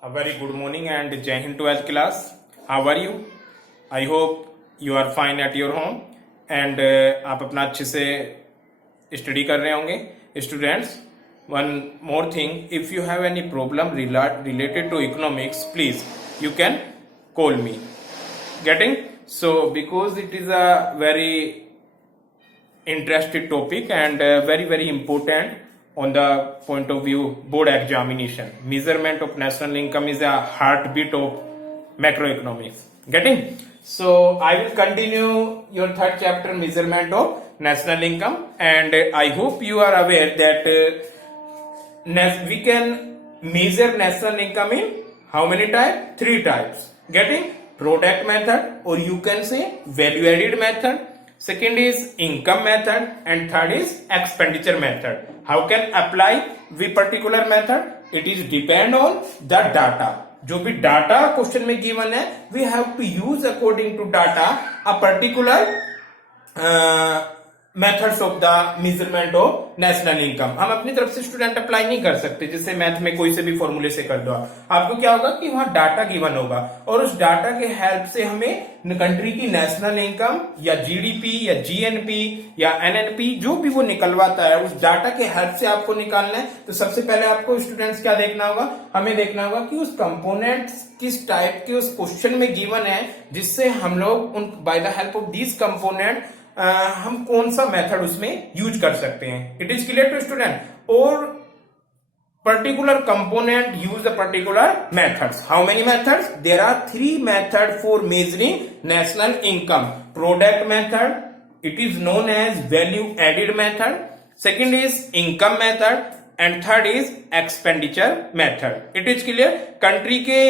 A very good morning and Jai Hind 12th class. How are you? I hope you are fine at your home and आप अपना अच्छे से study कर रहे होंगे students. One more thing, if you have any problem related to economics, please you can call me. Getting? So because it is a very interesting topic and very important on the point of view board examination. Measurement of national income is a heartbeat of macroeconomics. Getting? So I will continue your third chapter, measurement of national income, and I hope you are aware that we can measure national income in how many types? 3 types. Getting? Product method, or you can say value added method. Second is income method, and third is expenditure method. How can apply the particular method? It is depend on the data. जो भी data question में given है, we have to use according to data a particular methods of the measurement of national income. हम अपनी तरफ से student apply नहीं कर सकते, जैसे मैथ में कोई से भी फॉर्मूले से कर दो. आपको क्या होगा कि वहां डाटा गिवन होगा और उस डाटा के हेल्प से हमें कंट्री की नेशनल इनकम या जीडीपी या जीएनपी या एनएनपी जो भी वो निकलवाता है, उस डाटा के हेल्प से आपको निकालना है. तो सबसे पहले आपको स्टूडेंट्स क्या देखना होगा? हमें देखना होगा कि उस कंपोनेंट किस टाइप के उस क्वेश्चन में गिवन है, जिससे हम लोग उन by the help of this component हम कौन सा मेथड उसमें यूज कर सकते हैं. It is clear to student? और particular component use the particular methods. How many methods? There are 3 method for measuring national income. Product method, it is known as value added method. Second is income method and third is expenditure method. It is clear? Country के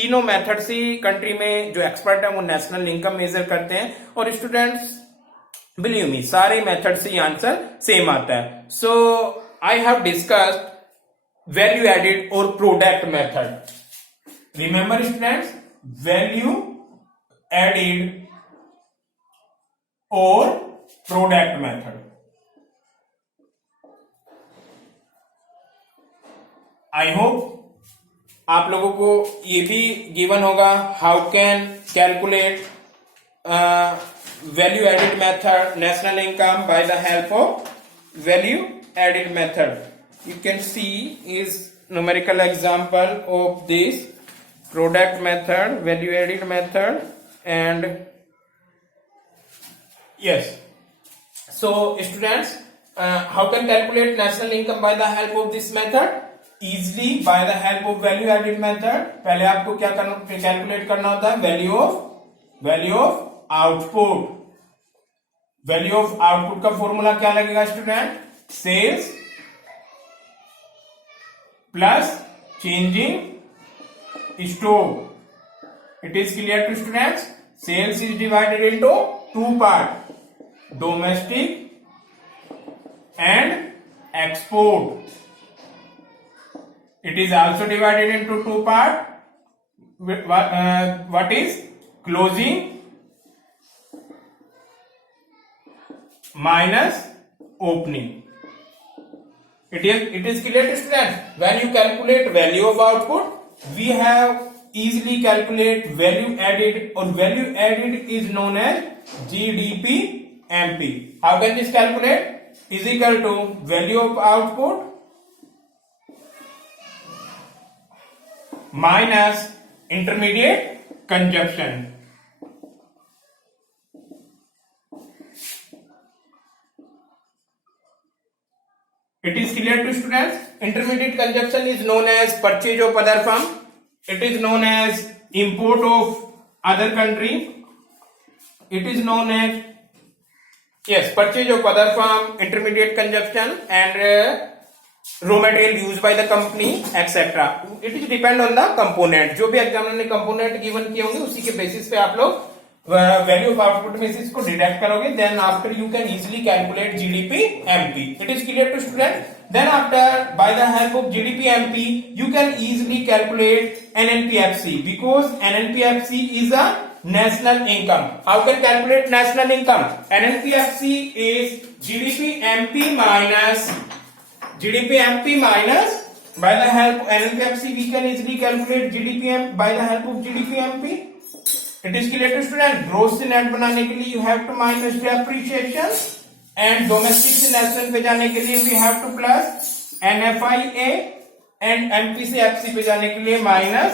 तीनों method से country में जो expert है वो national income major करते हैं. और स्टूडेंट्स बिलीव मी, सारे मेथड से ये आंसर सेम आता है. So I have discussed value added और product method. Remember students, value added और प्रोडक्ट मेथड. आई होप आप लोगों को ये भी गिवन होगा, how can calculate value added method national income by the help of value added method. You can see is numerical example of this product method, value added method, and yes. So students, how can calculate national income by the help of this method? Easily by the help of value added method. पहले आपको क्या calculate करना होता है? Value of output. Value of output का formula क्या लगेगा student? Sales plus changing stock. It is clear to students? Sales is divided into 2 part, domestic and export. It is also divided into 2 part. What is closing minus opening. It is clear to students? When you calculate value of output, we have easily calculate value added, or value added is known as GDP MP. How can this calculate? Is equal to value of output minus intermediate consumption. It is clear to students? Intermediate consumption is known as purchase of other firm. It is known as import of other country. It is known as purchase of other firm, intermediate consumption, and raw material used by the company, etc. It is depend on the component. जो भी examiner ने component given किए होंगे उसी के basis पे आप लोग वैल्यू ऑफ आउटपुट में से इसको डिडक्ट करोगे. Then after you can easily calculate GDP MP. It is clear to student? Then after by the help of GDP MP you can easily calculate NNPFC, because NNPFC is a national income. How can calculate national income? NNPFC is GDP MP minus By the help of NLPFC, we can easily calculate GDP by the help of GDP-MP. It is clear to student. Gross से net बनाने के लिए you have to minus depreciation and domestic से national पे जाने के लिए we have to plus NFIA and MP से FC पे जाने के लिए minus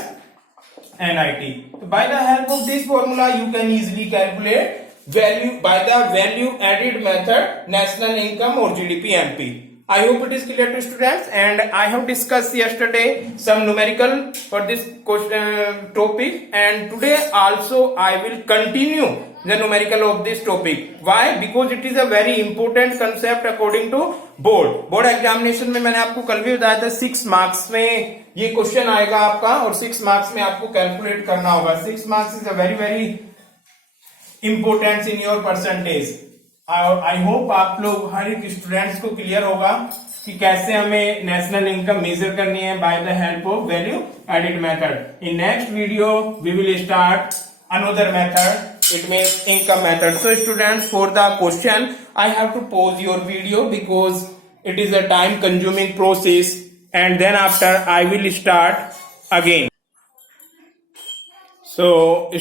NIT. So by the help of this formula, you can easily calculate value by the value added method, national income or GDP-MP. I hope it is clear to students, and I have discussed yesterday some numerical for this topic, and today also I will continue the numerical of this topic. Why? Because it is a very important concept according to board examination में मैंने आपको कल भी बताया था 6 marks में ये question आएगा आपका, और 6 मार्क्स में आपको कैलकुलेट करना होगा. 6 marks is a very very important in your percentage. I hope आप लोग हर एक स्टूडेंट्स को क्लियर होगा कि कैसे हमें नेशनल इनकम मेजर करनी है by the help of value added method. In next video we will start another method, it means income method. So students, for the question I have to pause your video because it is a time consuming process, and then after I will start again. So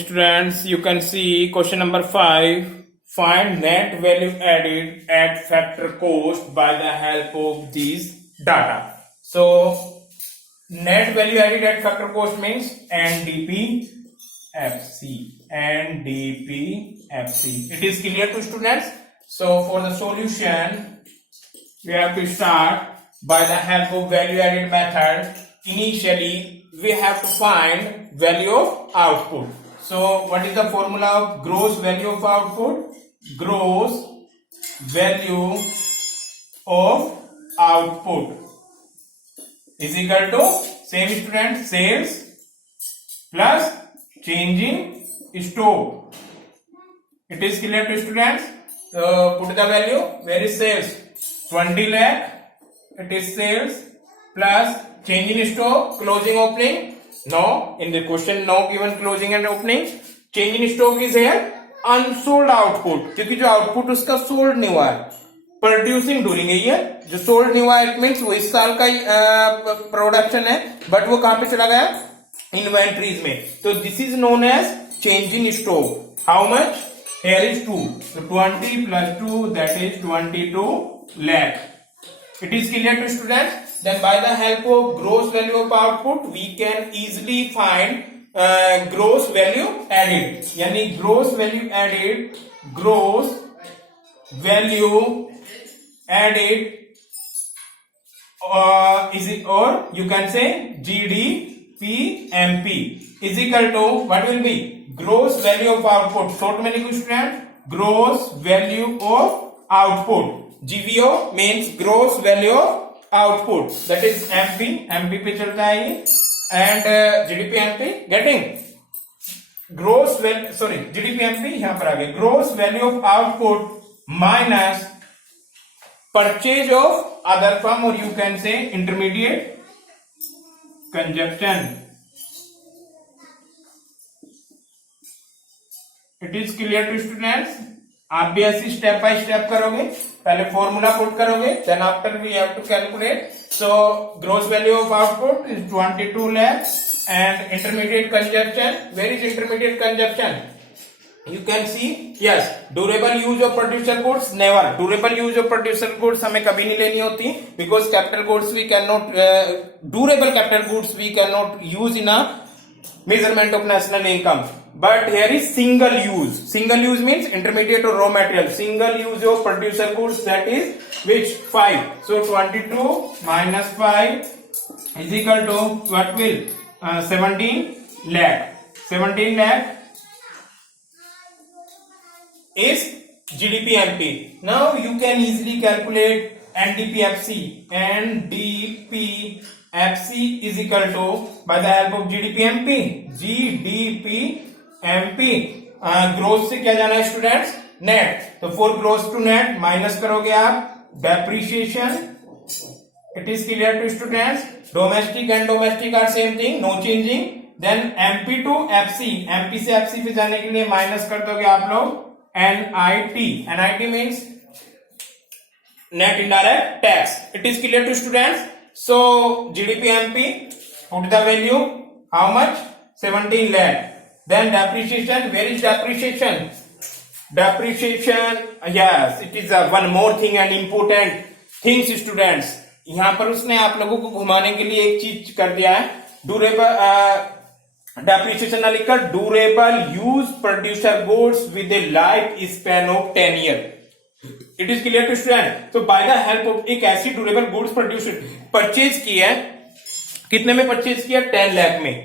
students, you can see question number 5. Find net value added at factor cost by the help of these data. So net value added at factor cost means NDP-FC. NDP-FC. It is clear to students? So for the solution, we have to start by the help of value added method. Initially, we have to find value of output. So what is the formula of gross value of output? Gross value of output is equal to, same student, sales plus change in stock. It is clear to students? So put the value. Where is sales? 20 lakh. It is sales plus change in stock, closing, opening. No, in the question no given closing and opening. Change in stock is here unsold output, क्योंकि जो output उसका sold नहीं हुआ है, producing during है ये, जो sold नहीं हुआ इट मीन्स वो इस साल का प्रोडक्शन है, बट वो कहां पे चला गया? इन्वेंट्रीज में. तो this is known as change in stock. How much? Here is 2. So 20 plus 2, that is 22 lakh. It is clear to students? Then by the help of gross value of output, we can easily find gross value added. यानी gross value added is it, or you can say GDP-MP is equal to what will be? Gross value of output. Short में लिखो student, gross value of output. GVO means gross value of output. That is MP पे चलता है ये. And GDP-MP getting GDP-MP यहां पर आ गया. Gross value of output minus purchase of other firm, or you can say intermediate consumption. It is clear to students? आप भी ऐसी स्टेप बाय स्टेप करोगे. पहले फॉर्मूला पुट करोगे, then after we have to calculate. So gross value of output is 22 lakh and intermediate consumption. Where is intermediate consumption? You can see, yes, durable use of producer goods, never. Durable use of producer goods हमें कभी नहीं लेनी होती, because capital goods we cannot, durable capital goods we cannot use in a measurement of national income. But here is single use. Single use means intermediate or raw material. Single use of producer goods, that is which? 5. So 22 minus 5 is equal to what will? 17 lakh. 17 lakh is GDP-MP. Now you can easily calculate NDP-FC. NDP-FC is equal to, by the help of GDP-MP. GDP-MP. Growth से क्या जाना है students? Net. तो for growth to net minus करोगे आप depreciation. It is clear to students? Domestic and domestic are same thing, no changing. Then MP to FC. MP से FC पे जाने के लिए माइनस कर दोगे आप लोग NIT. NIT means net indirect tax. It is clear to students? So GDP MP, put the value, how much? 17 lakh. Then depreciation, where is depreciation? Depreciation, yes, it is one more thing and important things students. यहाँ पर उसने आप लोगों को घुमाने के लिए एक चीज कर दिया है, ड्यूरेबल डेप्रिसिएशन लिखकर durable use producer goods with a life span of 10 year. It is clear to student. तो बाय द हेल्प ऑफ एक ऐसी ड्यूरेबल गुड्स प्रोड्यूसर परचेज की है, कितने में परचेज किया? 10 लाख में.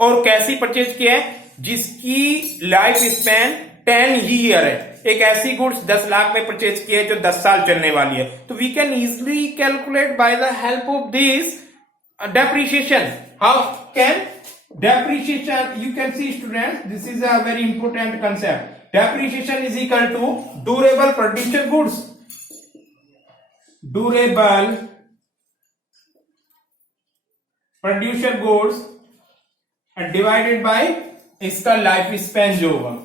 और कैसी परचेज किया है? जिसकी लाइफ स्पैन 10 ईयर है. एक ऐसी गुड्स 10 लाख में परचेज की है जो 10 साल चलने वाली है. तो we can easily calculate by the help of this depreciation. How can depreciation? You can see students, this is a very important concept. Depreciation is equal to durable producer goods. Durable producer goods and divided by इसका life span जो होगा.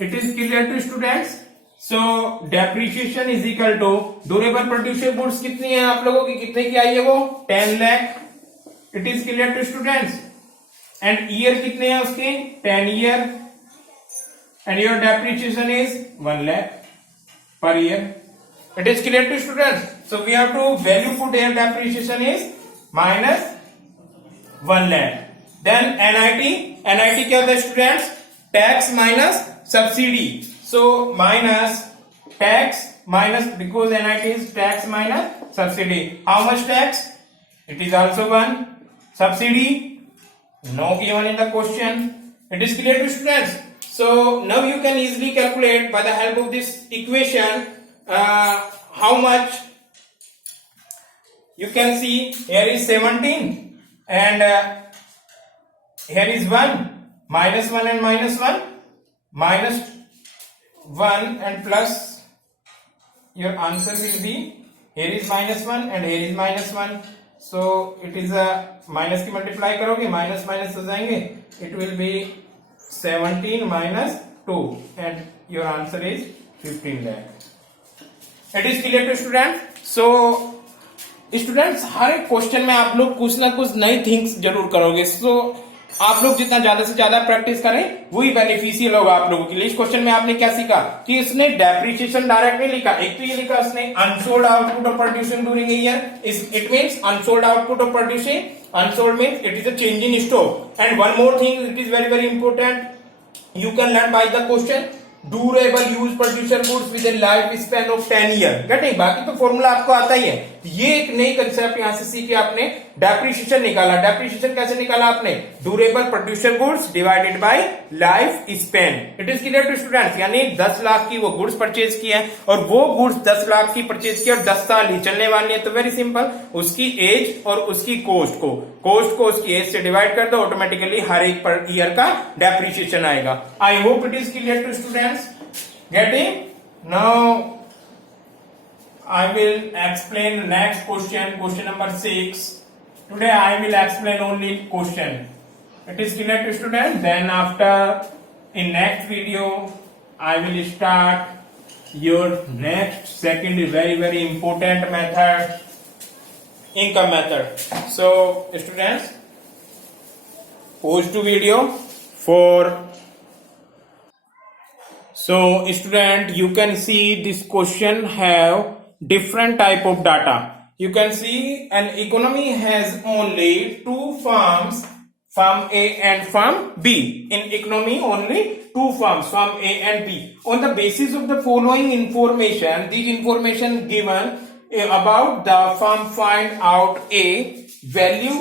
It is clear to students. So depreciation is equal to durable producer goods कितनी है आप लोगों की, कितने की आई है वो? 10 lakh. It is clear to students. And year कितने हैं उसके? 10 year. And your depreciation is 1 lakh per year. It is clear to students. So we have to value put here, depreciation is minus 1 lakh. Then NIT क्या होता है students? Tax minus subsidy. So minus tax minus, because NIT is tax minus subsidy. How much tax? It is also 1. Subsidy no given in the question. It is clear to students. So now you can easily calculate by the help of this equation how much. You can see here is 17 and here is 1, minus 1 and minus 1, minus 1 and plus, your answer will be, here is minus 1 and here is minus 1. So it is a minus की multiply करोगे, minus minus हो जाएंगे, it will be 17 minus 2 and your answer is 15 lakh. It is clear to student. So students, हर एक question में आप लोग कुछ ना कुछ नई थिंग्स जरूर करोगे. So आप लोग जितना ज्यादा से ज्यादा प्रैक्टिस करें वही बेनिफिशियल होगा आप लोगों के लिए. इस क्वेश्चन में आपने क्या सीखा कि इसने डेप्रिसिएशन डायरेक्ट नहीं लिखा, एक तो ये लिखा उसने unsold output of producing during a year. It means unsold output of producing. Unsold means it is a change in stock. And one more thing, it is very very important, you can learn by the question durable use producer goods with a life span of 10 year. नहीं, बाकी तो formula आपको आता ही है. ये एक नई concept यहां से सीखे आपने, डेप्रिसिएशन निकाला. डेप्रिसिएशन कैसे निकाला आपने? Durable producer goods divided by life span. It is clear to students. यानी 10 लाख की वो गुड्स परचेज की है और वो गुड्स 10 लाख की परचेज की और 10 साल ही चलने वाली है. तो वेरी सिंपल, उसकी एज और उसकी कोस्ट को उसकी एज से डिवाइड कर दो, ऑटोमेटिकली हर एक पर ईयर का डेप्रिसिएशन आएगा. I hope it is clear to students. Getting? Now I will explain next question number 6. Today I will explain only question. It is clear to students. Then after in next video I will start your next second very very important method, income method. So students, pause to video for. So student, you can see this question have different type of data. You can see an economy has only two firms, firm A and firm B. In economy only two firms, firm A and B. On the basis of the following information, these information given about the firm, find out a value.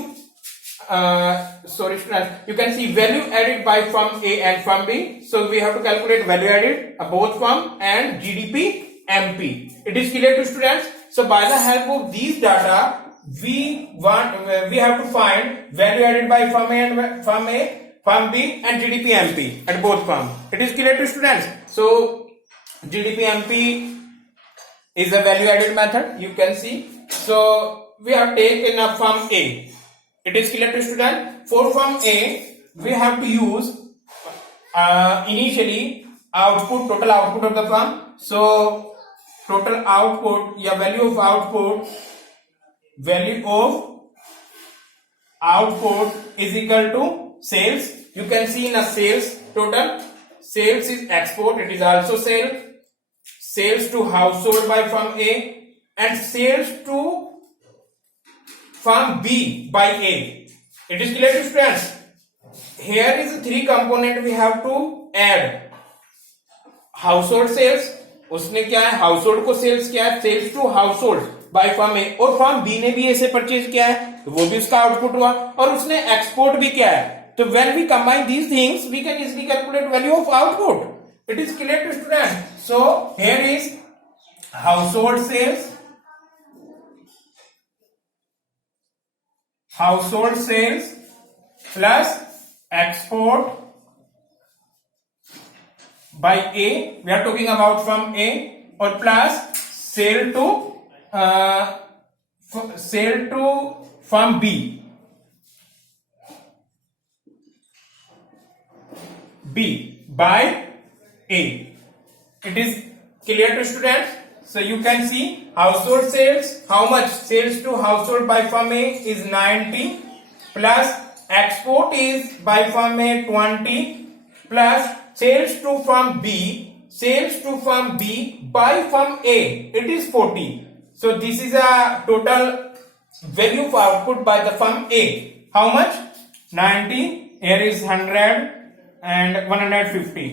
Sorry students, you can see value added by firm A and firm B. So we have to calculate value added both firm and GDP MP. It is clear to students. So by the help of these data, we have to find value added by firm A, firm B, and GDP MP at both firm. It is clear to students. So GDP MP is a value added method. You can see. So we have taken a firm A. It is clear to students. For firm A, we have to use initially total output of the firm. So total output या value of output value of output is equal to sales. You can see in a sales total, sales is export, it is also sales to household by firm A, and sales to firm B by A. It is clear to students? Here is three component we have to add. Household sales, उसने क्या है, household को sales किया है, sales to household by firm A, और firm B ने भी ऐसे परचेज किया है तो वो भी उसका आउटपुट हुआ, और उसने एक्सपोर्ट भी किया है. तो when we combine these things we can easily calculate value of output. It is clear to student? So here is household sales plus export by A, we are talking about from A, or plus sale to firm B by A. It is clear to students? So you can see household sales, how much sales to household by firm A is 90, plus export is by firm A 20, plus sales to firm B by firm A, it is 40. So this is a total value of output by the firm A. How much? 90. Here is 100 and 150.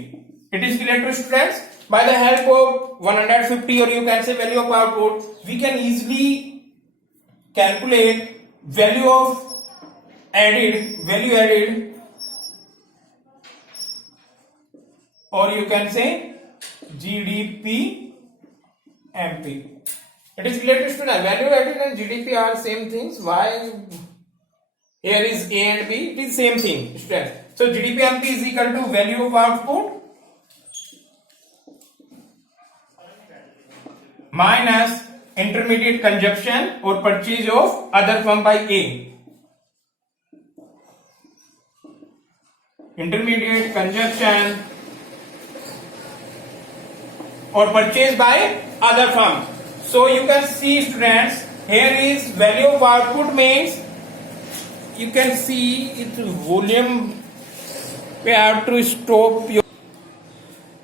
It is clear to students? By the help of 150, or you can say value of output, we can easily calculate value added, or you can say GDP MP. It is clear to student? Value added and GDP are same things. Why here is A and B? It is same thing, students. So GDP MP is equal to value of output minus intermediate consumption or purchase of other firm by A. Intermediate consumption or purchase by other firm. So you can see students, here is value of output means, you can see its volume, we have to stop your.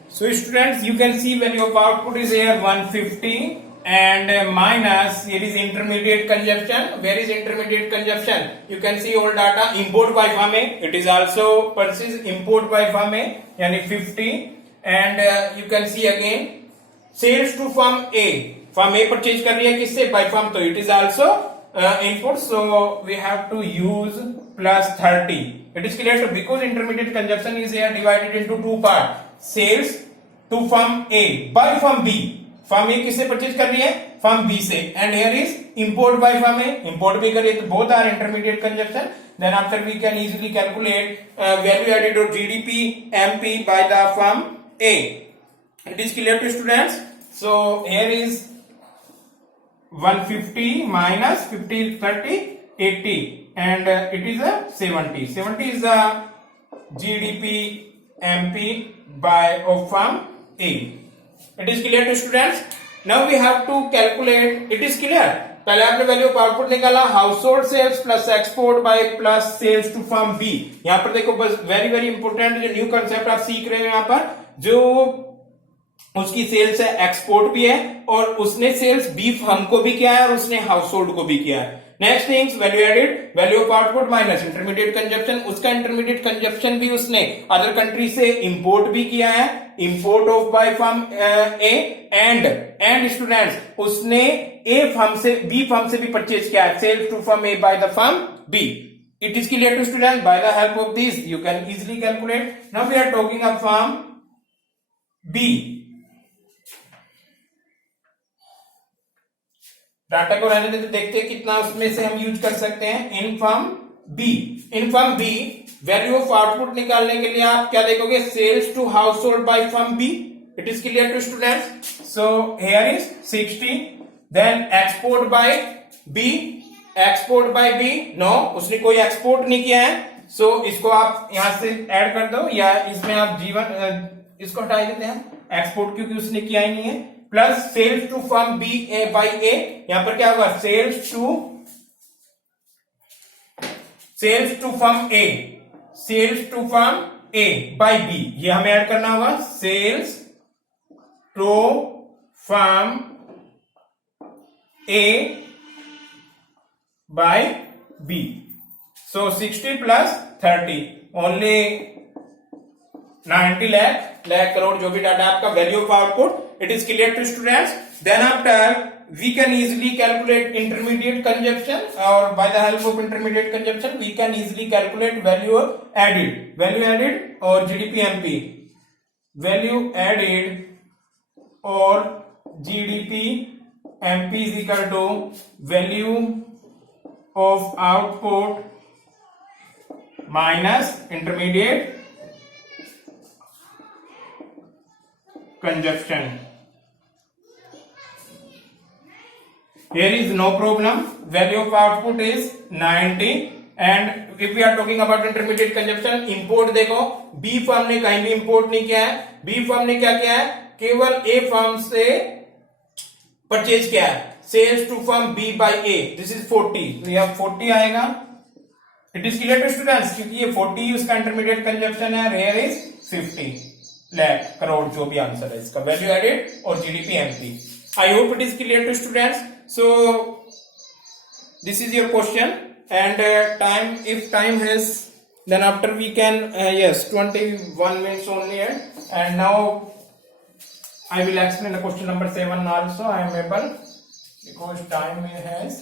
So students, you can see value of output is here 150, and minus here is intermediate consumption. Where is intermediate consumption? You can see all data. Import by firm A, it is also purchase import by firm A, yani 50. And you can see again sales to firm A. Firm A purchase कर रही है किससे? By firm, तो it is also input. So we have to use plus 30. It is clear? So because intermediate consumption is here divided into two parts. Sales to firm A by firm B. Firm A किससे purchase कर रही है? Firm B से. And here is import by firm A. Import भी करिए तो both are intermediate consumption. Then after we can easily calculate value added or GDP MP by the firm A. It is clear to students? So here is 150 minus 50, 30, 80, and it is a 70. 70 is the GDP MP by of firm A. It is clear to students? Now we have to calculate. It is clear? पहले आपने value of output निकाला, household sales plus export by plus sales to firm B. यहां पर देखो बस very very important जो new concept आप सीख रहे हो यहां पर, जो उसकी सेल्स है एक्सपोर्ट भी है और उसने सेल्स बी फर्म को भी किया है और उसने हाउसहोल्ड को भी किया है. Next things value added, value of output minus intermediate consumption. उसका इंटरमीडिएट कंजप्शन भी उसने अदर कंट्री से इंपोर्ट भी किया है, import of by firm A and students उसने ए फर्म से बी फर्म से भी परचेज किया है, sales to firm A by the firm B. It is clear to students? By the help of this you can easily calculate. Now we are talking of firm B. Data को रहने देते, देखते हैं कितना उसमें से हम यूज कर सकते हैं. In firm B, in firm B value of output निकालने के लिए आप क्या देखोगे? Sales to household by firm B. It is clear to students? So here is 60. Then export by B, export by B, no उसने कोई export नहीं किया है. सो इसको आप यहां से ऐड कर दो या इसमें आप जीवन इसको हटा देते हैं एक्सपोर्ट क्योंकि उसने किया ही नहीं है. Plus sales to firm B A by A, यहां पर क्या होगा? Sales to sales to firm A, sales to firm A by B, ये हमें ऐड करना होगा, sales to firm A by B. So 60 plus 30 only 90 lakh crore जो भी डाटा आपका value of output. It is clear to students. Then after we can easily calculate intermediate consumption, or by the help of intermediate consumption we can easily calculate value added or GDP-MP. Value added or GDP-MP is equal to value of output minus intermediate consumption. Here is no problem. Value of output is 90 and if we are talking about intermediate consumption, import देखो B firm ने कहीं भी import नहीं किया है. B firm ने क्या किया है, केवल A फर्म से परचेज किया है. Sales to firm B by A, this is 40, तो यह 40 आएगा. It is clear to students, क्योंकि ये 40 उसका इंटरमीडिएट कंजप्शन है. हियर इज 50 लाख करोड़, जो भी आंसर है इसका. वैल्यू एडेड और GDP-MP. I hope it is clear to students. So this is your question and time, if time has, then after we can yes, 21 minutes only here. And now I will explain the question number 7 also. I am able, because time has.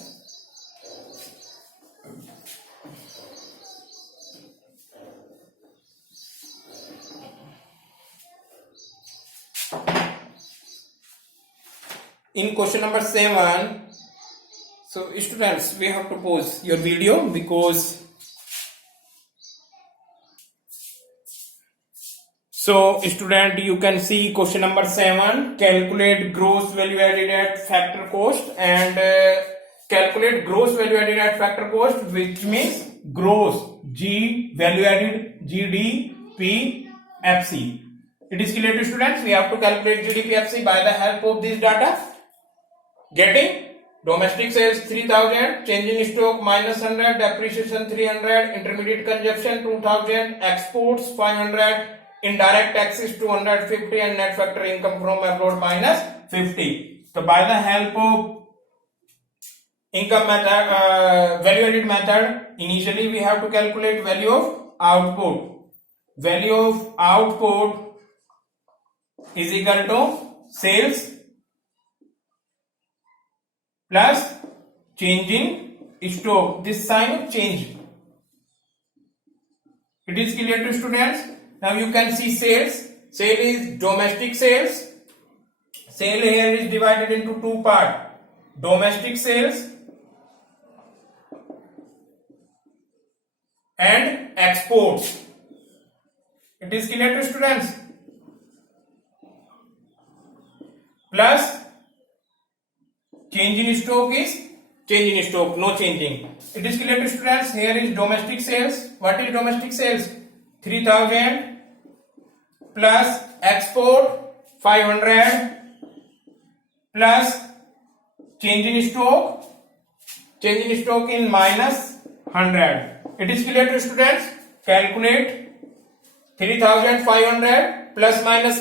In question number 7, so students, we have to pause your video because so student, you can see question number 7, calculate gross value added at factor cost and calculate gross value added at factor cost, which means gross G value added GDP FC. It is clear to students, we have to calculate GDP FC by the help of this data. Getting domestic sales 3000, change in stock -100, depreciation 300, intermediate consumption 2000, exports 500, indirect taxes 250 and net factor income from abroad -50. So by the help of income method, value added method, initially we have to calculate value of output. Value of output is equal to sales plus change in stock, this sign of change. It is clear to students. Now you can see sales. Sale is domestic sales. Sale here is divided into two parts. Domestic sales and exports. It is clear to students. Plus change in stock is change in stock, no changing. It is clear to students. Here is domestic sales. What is domestic sales? 3000 plus export 500 plus change in stock. Change in stock in -100. It is clear to students. Calculate 3500 plus minus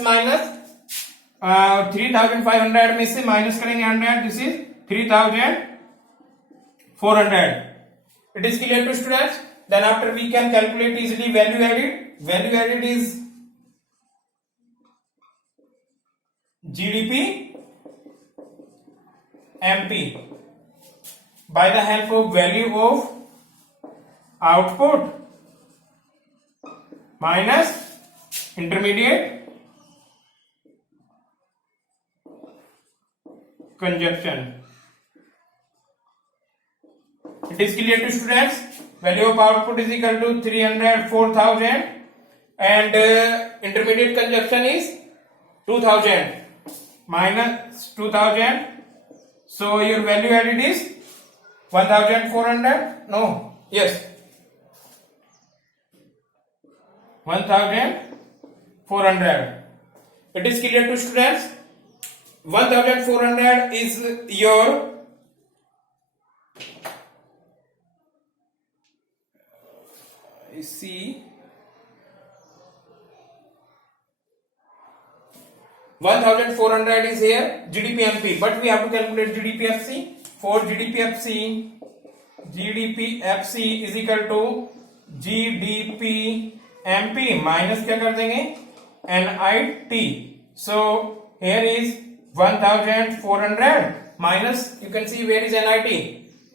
3500 में से minus करेंगे 100, this is 3400. It is clear to students. Then after we can calculate easily value added. Value added is GDP MP by the help of value of output minus intermediate consumption. It is clear to students. Value of output is equal to 304,000 and intermediate consumption is 2000 minus 2000. So your value added is 1400. No, yes, 1400. It is clear to students. 1400 is your see 1400 is here GDP-MP, but we have to calculate GDP-FC. For GDP-FC is equal to GDP-MP minus क्या कर देंगे NIT. So here is 1400 minus, you can see where is NIT.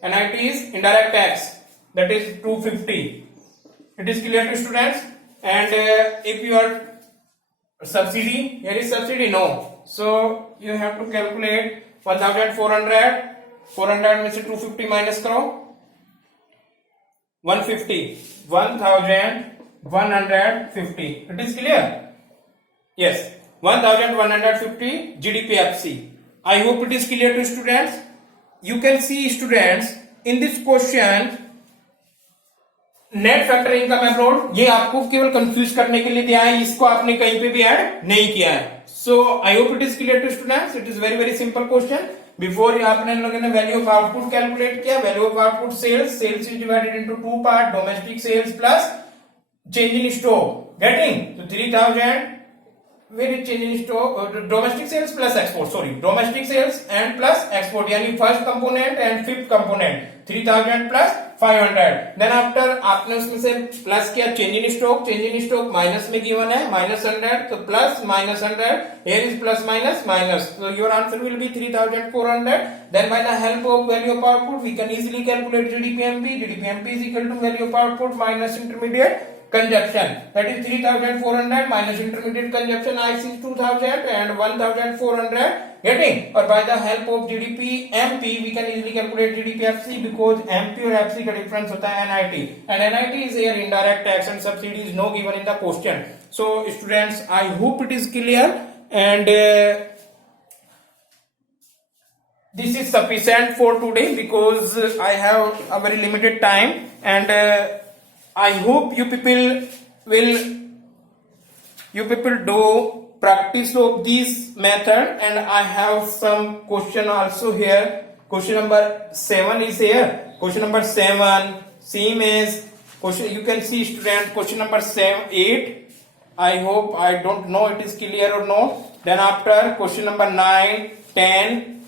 NIT is indirect tax, that is 250. It is clear to students? And if you are subsidy, here is subsidy, no. So you have to calculate 1400, 400 में से 250 minus करो, 150, 1150. It is clear? Yes, 1150 GDP-FC. I hope it is clear to students. You can see students in this question net factor income abroad, ये आपको केवल confuse करने के लिए दिया है, इसको आपने कहीं पे भी ऐड नहीं किया है. So I hope it is clear to students. It is very very simple question. Before आपने लोगों ने वैल्यू ऑफ आउटपुट कैलकुलेट किया. Value of output sales is divided into two part, domestic sales plus change in stock. Getting? तो 3000 where is change in stock, domestic sales plus export, sorry, domestic sales and plus export, यानी first component and fifth component 3000 plus 500. then after आपने उसमें से plus किया change in stock minus में given है -100, तो plus -100, here is plus minus, so your answer will be 3400. then by the help of value of output we can easily calculate GDP-MP is equal to value of output minus intermediate consumption, that is 3400 minus intermediate consumption IC is 2000 and 1400. Getting? Or by the help of GDP-MP we can easily calculate GDP-FC because MP और FC का difference होता है NIT, and NIT is here indirect tax and subsidy is no given in the question. So students, I hope it is clear, and this is sufficient for today because I have a very limited time, and I hope you people do practice of this method, and I have some question also here. Question number 7 is here. Question number 7, same as question. You can see student question number 8. I hope, I don't know it is clear or no. Then after question number 9, 10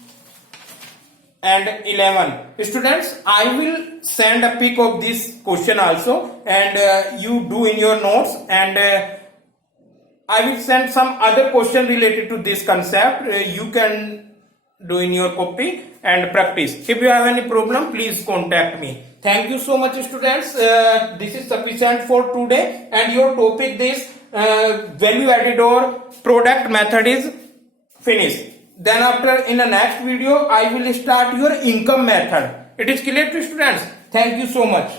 and 11. Students, I will send a pic of this question also, and you do in your notes, and I will send some other question related to this concept. You can do in your copy and practice. If you have any problem, please contact me. Thank you so much students. This is sufficient for today, and your topic this value added or product method is finished. Then after in the next video I will start your income method. It is clear to students? Thank you so much.